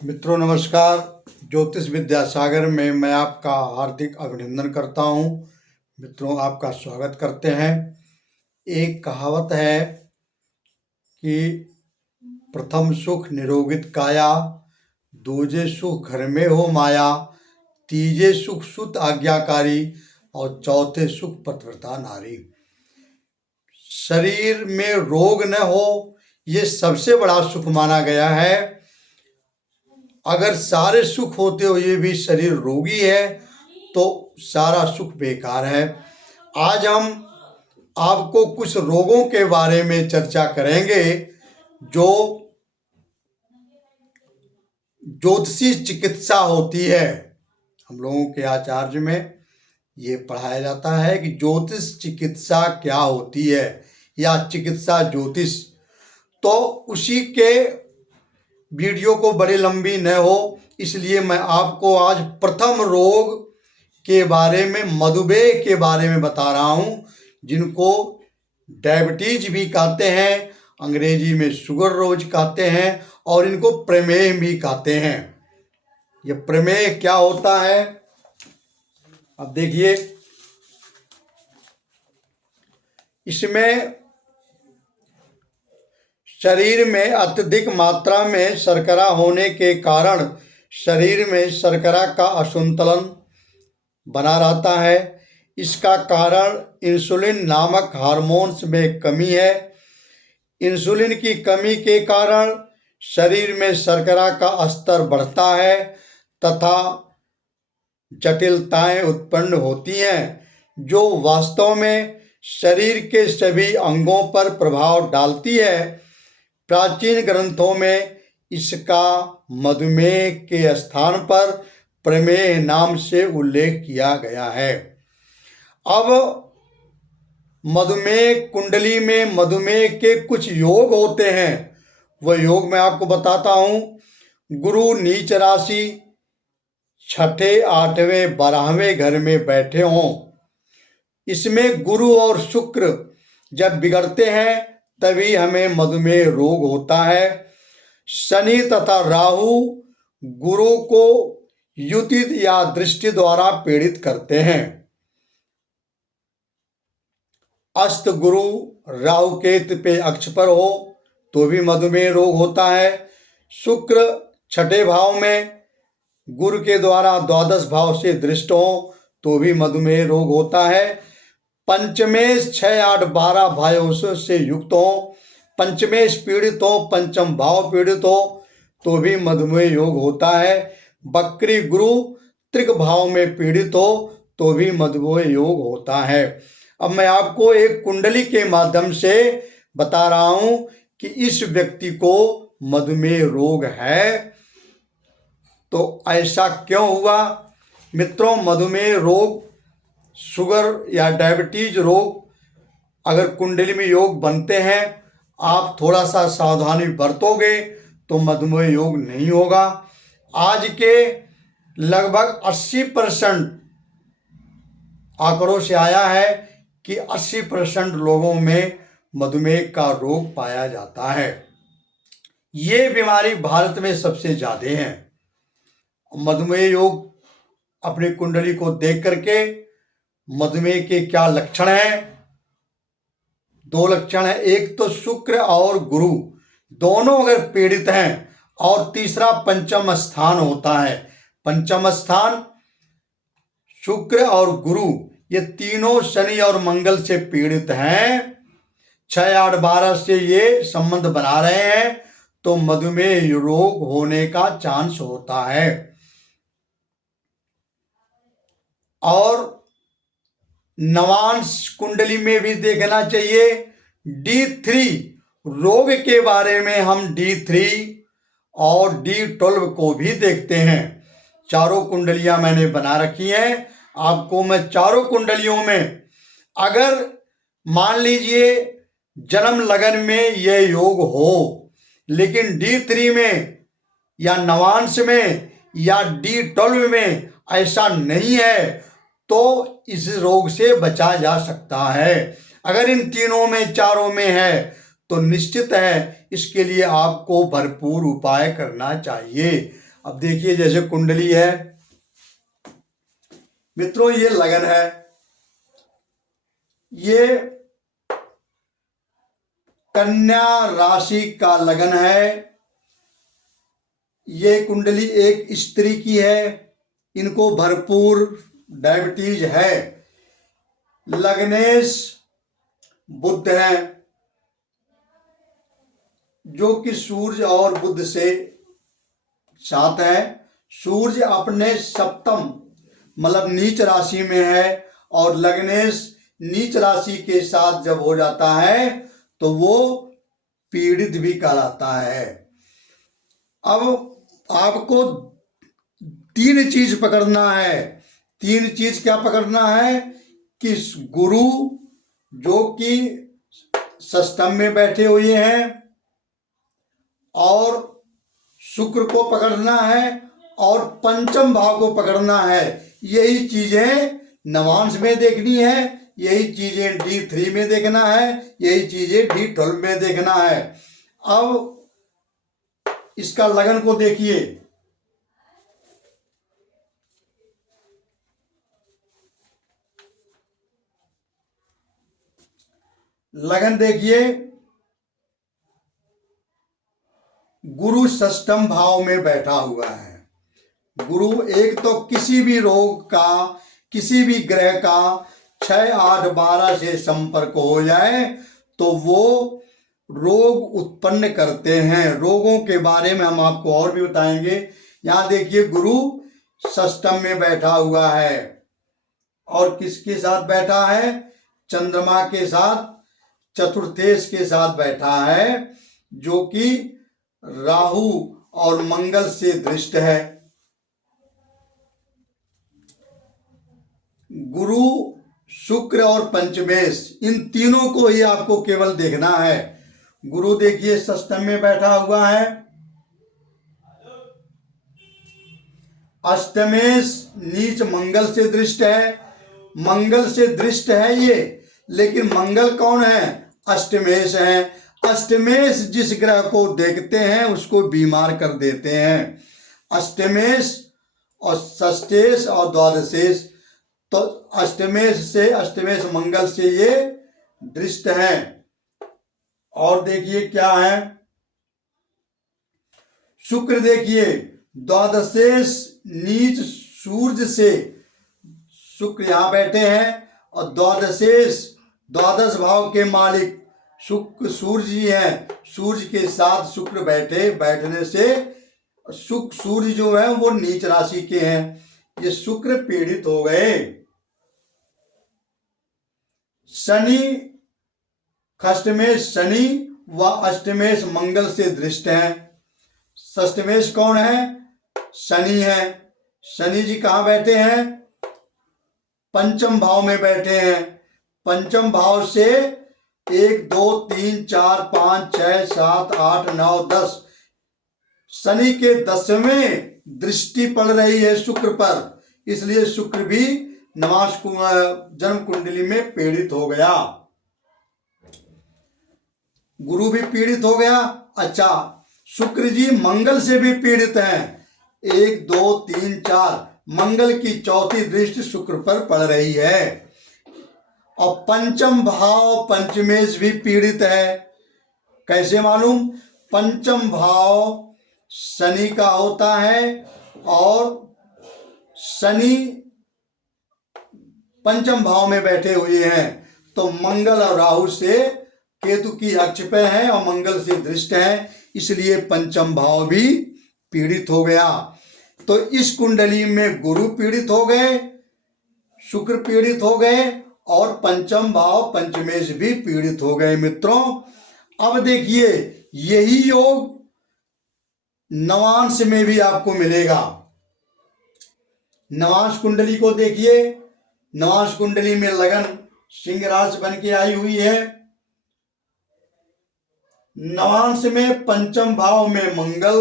मित्रों नमस्कार। ज्योतिष विद्या सागर में मैं आपका हार्दिक अभिनंदन करता हूं। मित्रों आपका स्वागत करते हैं। एक कहावत है कि प्रथम सुख निरोगित काया, दूजे सुख घर में हो माया, तीजे सुख सुत आज्ञाकारी और चौथे सुख पतिव्रता नारी। शरीर में रोग न हो ये सबसे बड़ा सुख माना गया है। अगर सारे सुख होते हुए भी शरीर रोगी है तो सारा सुख बेकार है। आज हम आपको कुछ रोगों के बारे में चर्चा करेंगे जो ज्योतिषी चिकित्सा होती है। हम लोगों के आचार्य में ये पढ़ाया जाता है कि ज्योतिष चिकित्सा क्या होती है या चिकित्सा ज्योतिष। तो उसी के वीडियो को बड़ी लंबी न हो इसलिए मैं आपको आज प्रथम रोग के बारे में, मधुमेह के बारे में बता रहा हूँ, जिनको डायबिटीज भी कहते हैं, अंग्रेजी में शुगर रोज कहते हैं और इनको प्रमेह भी कहते हैं। ये प्रमेह क्या होता है अब देखिए। इसमें शरीर में अत्यधिक मात्रा में शर्करा होने के कारण शरीर में शर्करा का असंतुलन बना रहता है। इसका कारण इंसुलिन नामक हार्मोन्स में कमी है। इंसुलिन की कमी के कारण शरीर में शर्करा का स्तर बढ़ता है तथा जटिलताएं उत्पन्न होती हैं जो वास्तव में शरीर के सभी अंगों पर प्रभाव डालती है। प्राचीन ग्रंथों में इसका मधुमेह के स्थान पर प्रमेह नाम से उल्लेख किया गया है। अब मधुमेह कुंडली में मधुमेह के कुछ योग होते हैं। वह योग मैं आपको बताता हूँ। गुरु नीच राशि 6ठे 8वें 12वें घर में बैठे हों। इसमें गुरु और शुक्र जब बिगड़ते हैं तभी हमें मधुमेह रोग होता है। शनि तथा राहु गुरु को युतित या दृष्टि द्वारा पीड़ित करते हैं। अस्त गुरु राहु केतु पे अक्ष पर हो तो भी मधुमेह रोग होता है। शुक्र 6ठे भाव में गुरु के द्वारा द्वादश भाव से दृष्ट हो तो भी मधुमेह रोग होता है। पंचमेश 6, 8, 12 भावों से युक्त हो, पंचमेश पीड़ित हो, पंचम भाव पीड़ित हो तो भी मधुमेह योग होता है। बकरी गुरु त्रिक भाव में पीड़ित हो तो भी मधुमेह योग होता है। अब मैं आपको एक कुंडली के माध्यम से बता रहा हूं कि इस व्यक्ति को मधुमेह रोग है। तो ऐसा क्यों हुआ? मित्रों, मधुमेह रोग, शुगर या डायबिटीज रोग अगर कुंडली में योग बनते हैं, आप थोड़ा सा सावधानी बरतोगे तो मधुमेह योग नहीं होगा। आज के लगभग 80% आंकड़ों से आया है कि 80% लोगों में मधुमेह का रोग पाया जाता है। ये बीमारी भारत में सबसे ज्यादा है। मधुमेह योग अपनी कुंडली को देख करके मधुमेह के क्या लक्षण हैं? 2 लक्षण है। एक तो शुक्र और गुरु दोनों अगर पीड़ित हैं और तीसरा पंचम स्थान होता है। पंचम स्थान शुक्र और गुरु ये तीनों शनि और मंगल से पीड़ित हैं। 6, 8, 12 से ये संबंध बना रहे हैं तो मधुमेह रोग होने का चांस होता है। और नवांश कुंडली में भी देखना चाहिए। D3 रोग के बारे में हम D3 और D12 को भी देखते हैं। चारों कुंडलियां मैंने बना रखी हैं। आपको मैं चारों कुंडलियों में अगर मान लीजिए जन्म लगन में यह योग हो लेकिन D3 में या नवांश में या D12 में ऐसा नहीं है तो इस रोग से बचा जा सकता है। अगर इन तीनों में, चारों में है तो निश्चित है इसके लिए आपको भरपूर उपाय करना चाहिए। अब देखिए जैसे कुंडली है मित्रों, ये लगन है, ये कन्या राशि का लगन है। ये कुंडली एक स्त्री की है, इनको भरपूर डायबिटीज है। लग्नेश बुध है, जो कि सूर्य और बुध से साथ है। सूर्य अपने सप्तम मतलब नीच राशि में है, और लग्नेश नीच राशि के साथ जब हो जाता है तो वो पीड़ित भी कहलाता है। अब आपको तीन चीज पकड़ना है। तीन चीज क्या पकड़ना है कि गुरु जो कि षष्ठम में बैठे हुए हैं, और शुक्र को पकड़ना है, और पंचम भाव को पकड़ना है। यही चीजें नवांश में देखनी है, यही चीजें D3 में देखना है, यही चीजें D12 में देखना है। अब इसका लगन को देखिए, लगन देखिए, गुरु षष्ठम भाव में बैठा हुआ है। गुरु एक तो किसी भी रोग का, किसी भी ग्रह का 6, 8, 12 से संपर्क हो जाए तो वो रोग उत्पन्न करते हैं। रोगों के बारे में हम आपको और भी बताएंगे। यहाँ देखिए गुरु षष्ठम में बैठा हुआ है, और किसके साथ बैठा है? चंद्रमा के साथ, चतुर्थेश के साथ बैठा है, जो कि राहु और मंगल से दृष्ट है। गुरु, शुक्र और पंचमेश, इन तीनों को ही आपको केवल देखना है। गुरु देखिए षष्ठम में बैठा हुआ है, अष्टमेश नीच मंगल से दृष्ट है। मंगल से दृष्ट है ये, लेकिन मंगल कौन है? अष्टमेश है। अष्टमेश जिस ग्रह को देखते हैं उसको बीमार कर देते हैं। अष्टमेश और षष्ठेश और द्वादशेश, तो अष्टमेश से, अष्टमेश मंगल से ये दृष्ट है। और देखिए क्या है, शुक्र देखिए द्वादशेश नीच सूर्य से, शुक्र यहां बैठे हैं, और द्वादशेश द्वादश भाव के मालिक शुक्र सूर्य जी हैं। सूर्य के साथ शुक्र बैठने से सूर्य जो है वो नीच राशि के हैं, ये शुक्र पीड़ित हो गए। शनि, षष्ठमेश शनि व अष्टमेश मंगल से दृष्ट है। षष्ठमेश कौन है? शनि है। शनि जी कहाँ बैठे हैं? पंचम भाव में बैठे हैं। पंचम भाव से 1, 2, 3, 4, 5, 6, 7, 8, 9, 10, शनि के 10वें दृष्टि पड़ रही है शुक्र पर, इसलिए शुक्र भी नवांश जन्म कुंडली में पीड़ित हो गया। गुरु भी पीड़ित हो गया। अच्छा, शुक्र जी मंगल से भी पीड़ित हैं। 1, 2, 3, 4, मंगल की चौथी दृष्टि शुक्र पर पड़ रही है। और पंचम भाव पंचमेश भी पीड़ित है। कैसे मालूम? पंचम भाव शनि का होता है, और शनि पंचम भाव में बैठे हुए हैं, तो मंगल और राहु से केतु की अक्ष पे है और मंगल से दृष्ट है, इसलिए पंचम भाव भी पीड़ित हो गया। तो इस कुंडली में गुरु पीड़ित हो गए, शुक्र पीड़ित हो गए, और पंचम भाव पंचमेश भी पीड़ित हो गए। मित्रों, अब देखिए यही योग नवांश में भी आपको मिलेगा। नवांश कुंडली को देखिए, नवांश कुंडली में लगन सिंह राशि बन के आई हुई है। नवांश में पंचम भाव में मंगल,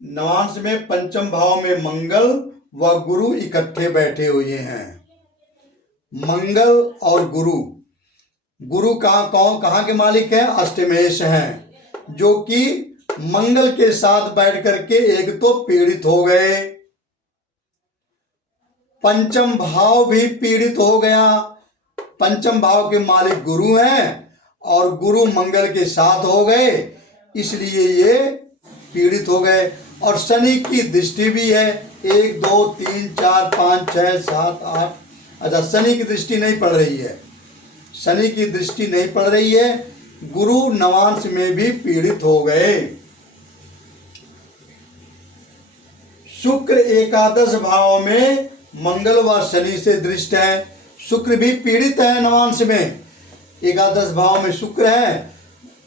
नवांश में पंचम भाव में मंगल व गुरु इकट्ठे बैठे हुए हैं। मंगल और गुरु गुरु कहाँ के मालिक हैं? अष्टमेश हैं, जो कि मंगल के साथ बैठ करके एक तो पीड़ित हो गए, पंचम भाव भी पीड़ित हो गया। पंचम भाव के मालिक गुरु हैं और गुरु मंगल के साथ हो गए, इसलिए ये पीड़ित हो गए। और शनि की दृष्टि भी है, 1 2 3 4 5 6 7 8। अच्छा, शनि की दृष्टि नहीं पड़ रही है, शनि की दृष्टि नहीं पड़ रही है। गुरु नवांश में भी पीड़ित हो गए। शुक्र एकादश भाव में मंगल व शनि से दृष्ट है, शुक्र भी पीड़ित है नवांश में, एकादश भाव में शुक्र है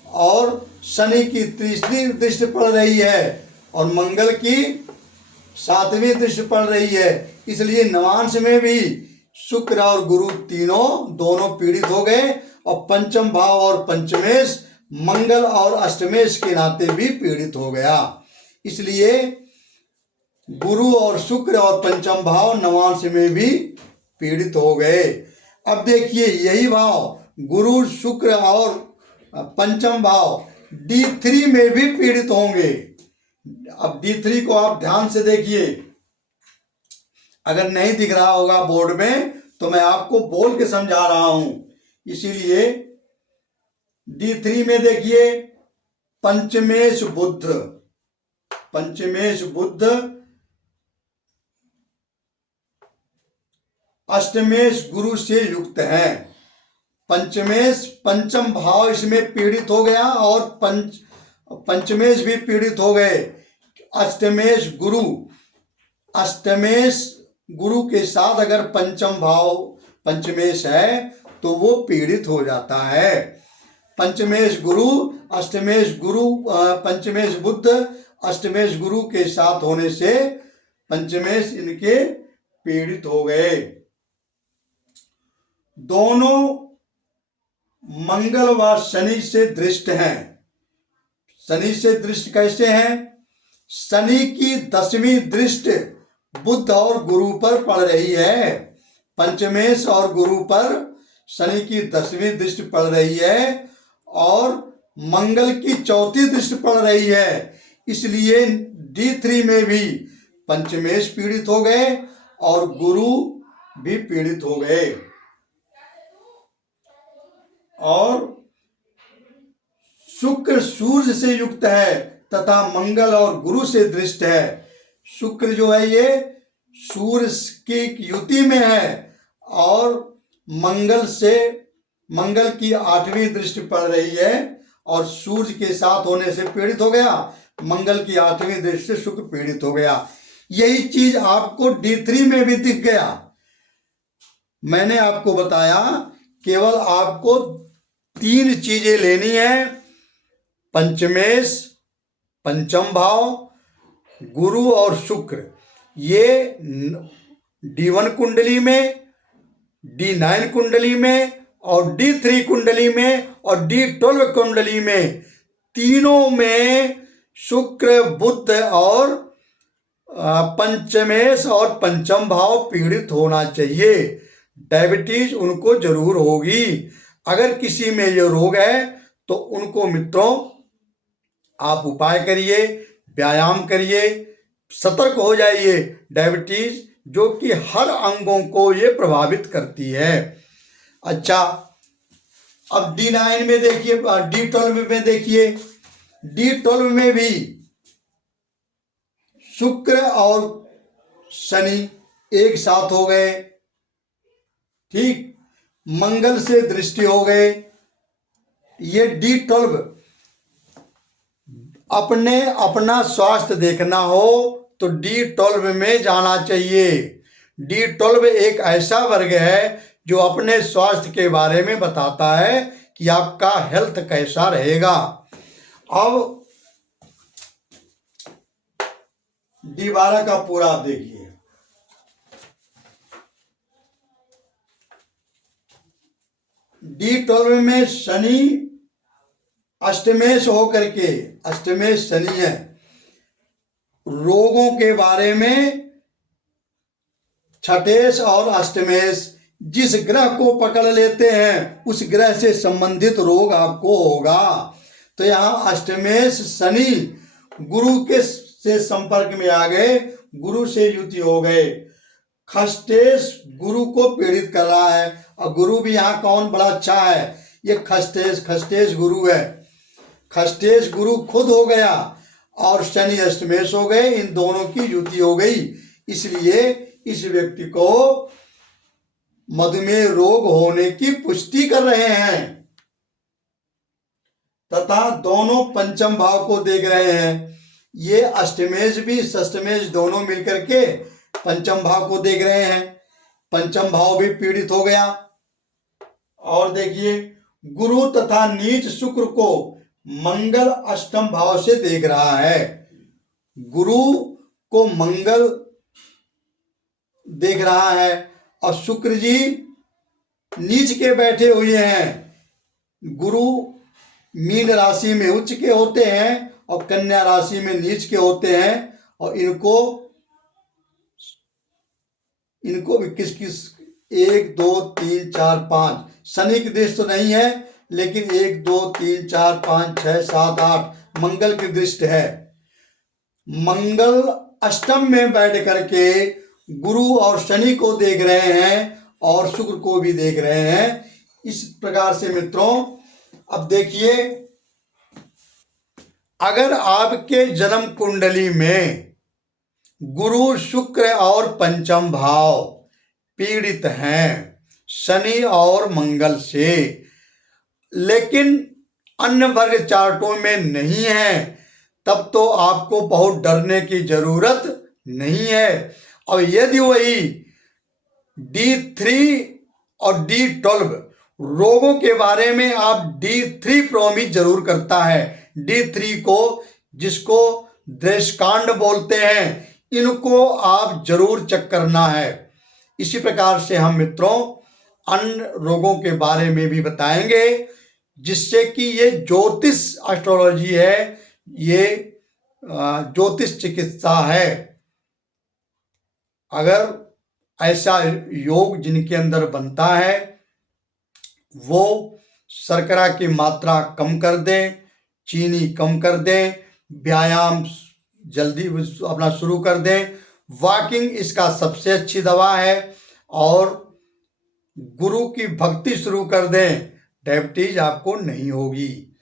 और शनि की तीसरी दृष्टि पड़ रही है और मंगल की 7वीं दृष्टि पड़ रही है, इसलिए नवांश में भी शुक्र और गुरु दोनों पीड़ित हो गए। और पंचम भाव और पंचमेश मंगल और अष्टमेश के नाते भी पीड़ित हो गया, इसलिए गुरु और शुक्र और पंचम भाव नवांश में भी पीड़ित हो गए। अब देखिए, यही भाव गुरु शुक्र और पंचम भाव D3 में भी पीड़ित होंगे। अब D3 को आप ध्यान से देखिए, अगर नहीं दिख रहा होगा बोर्ड में तो मैं आपको बोल के समझा रहा हूं, इसीलिए D3 में देखिए, पंचमेश बुध अष्टमेश गुरु से युक्त है। पंचमेश पंचम भाव इसमें पीड़ित हो गया और पंचमेश भी पीड़ित हो गए। अष्टमेश गुरु के साथ अगर पंचम भाव पंचमेश है तो वो पीड़ित हो जाता है। पंचमेश गुरु पंचमेश बुध अष्टमेश गुरु के साथ होने से पंचमेश इनके पीड़ित हो गए। दोनों मंगल व शनि से दृष्ट हैं। शनि से दृष्ट कैसे हैं? शनि की 10वीं दृष्टि बुध और गुरु पर पड़ रही है। पंचमेश और गुरु पर शनि की 10वीं दृष्टि पड़ रही है और मंगल की 4थी दृष्टि पड़ रही है, इसलिए D3 में भी पंचमेश पीड़ित हो गए और गुरु भी पीड़ित हो गए। और शुक्र सूर्य से युक्त है तथा मंगल और गुरु से दृष्ट है। शुक्र जो है ये सूर्य की युति में है और मंगल की 8वीं दृष्टि पड़ रही है और सूर्य के साथ होने से पीड़ित हो गया। मंगल की 8वीं दृष्टि से शुक्र पीड़ित हो गया। यही चीज आपको D3 में भी दिख गया। मैंने आपको बताया केवल आपको 3 चीजें लेनी है, पंचमेश, पंचम भाव, गुरु और शुक्र। ये D1 कुंडली में, D9 कुंडली में और D3 कुंडली में और D12 कुंडली में, तीनों में शुक्र बुध और पंचमेश और पंचम भाव पीड़ित होना चाहिए। डायबिटीज उनको जरूर होगी। अगर किसी में ये रोग है तो उनको मित्रों आप उपाय करिए, व्यायाम करिए, सतर्क हो जाइए। डायबिटीज जो कि हर अंगों को ये प्रभावित करती है। अच्छा, अब D9 में देखिए, D12 में देखिए, D12 में भी शुक्र और शनि एक साथ हो गए, ठीक, मंगल से दृष्टि हो गए। ये D12 अपना स्वास्थ्य देखना हो तो D12 में जाना चाहिए। D12 एक ऐसा वर्ग है जो अपने स्वास्थ्य के बारे में बताता है कि आपका हेल्थ कैसा रहेगा। अब D12 का पूरा आप देखिए। D12 में शनि अष्टमेश होकर के, अष्टमेश शनि है, रोगों के बारे में छठेश और अष्टमेश जिस ग्रह को पकड़ लेते हैं उस ग्रह से संबंधित रोग आपको होगा। तो यहाँ अष्टमेश शनि गुरु के से संपर्क में आ गए, गुरु से युति हो गए। खष्टेश गुरु को पीड़ित कर रहा है, और गुरु भी यहाँ कौन बड़ा अच्छा है, ये खष्टेश गुरु है। खष्टेश गुरु खुद हो गया और शनि अष्टमेश हो गए, इन दोनों की युति हो गई। इसलिए इस व्यक्ति को मधुमेह रोग होने की पुष्टि कर रहे हैं, तथा दोनों पंचम भाव को देख रहे हैं। ये अष्टमेश भी षष्टमेश दोनों मिलकर के पंचम भाव को देख रहे हैं, पंचम भाव भी पीड़ित हो गया। और देखिए, गुरु तथा नीच शुक्र को मंगल अष्टम भाव से देख रहा है। गुरु को मंगल देख रहा है और शुक्र जी नीच के बैठे हुए हैं। गुरु मीन राशि में उच्च के होते हैं और कन्या राशि में नीच के होते हैं, और इनको भी किस 1 2 3 4 5 शनि की दृष्टि तो नहीं है, लेकिन 1 2 3 4 5 6 7 8 मंगल की दृष्टि है। मंगल अष्टम में बैठ करके गुरु और शनि को देख रहे हैं और शुक्र को भी देख रहे हैं। इस प्रकार से मित्रों, अब देखिए, अगर आपके जन्म कुंडली में गुरु शुक्र और पंचम भाव पीड़ित हैं शनि और मंगल से, लेकिन अन्य वर्ग चार्टों में नहीं है, तब तो आपको बहुत डरने की जरूरत नहीं है। और यदि वही D3 और D12 रोगों के बारे में आप D3 प्रोमिस जरूर करता है। D3 को, जिसको दृष्कांड बोलते हैं, इनको आप जरूर चेक करना है। इसी प्रकार से हम मित्रों अन्य रोगों के बारे में भी बताएंगे, जिससे कि ये ज्योतिष एस्ट्रोलॉजी है, ये ज्योतिष चिकित्सा है। अगर ऐसा योग जिनके अंदर बनता है, वो शर्करा की मात्रा कम कर दें, चीनी कम कर दें, व्यायाम जल्दी अपना शुरू कर दें, वॉकिंग इसका सबसे अच्छी दवा है, और गुरु की भक्ति शुरू कर दें, डायबिटीज आपको नहीं होगी।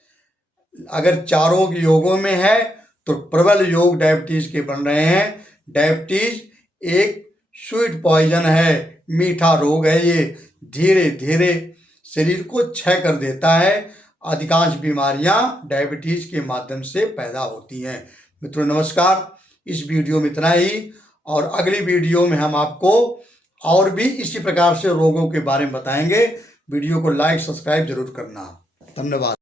अगर चारों योगों में है तो प्रबल योग डायबिटीज के बन रहे हैं। डायबिटीज एक स्वीट पॉइजन है, मीठा रोग है, ये धीरे धीरे शरीर को क्षय कर देता है। अधिकांश बीमारियां डायबिटीज के माध्यम से पैदा होती हैं। मित्रों नमस्कार, इस वीडियो में इतना ही, और अगली वीडियो में हम आपको और भी इसी प्रकार से रोगों के बारे में बताएंगे। वीडियो को लाइक सब्सक्राइब जरूर करना। धन्यवाद।